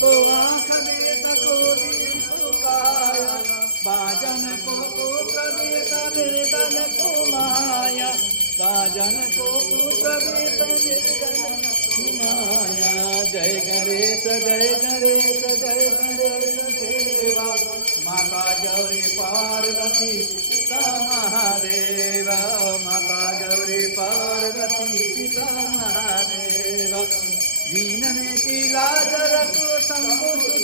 को आँख देता को दीन को काया, बाजन को पुत्र देता निर्धन को माया, साजन को पुत्र देता निर्धन को माया। जय गणेश जय गणेश जय गणेश देवा, माता गौरी पार्वती पिता महादेव, माता गौरी पार्वती पिता महादेव। दीन ने की लाज रखो शंभु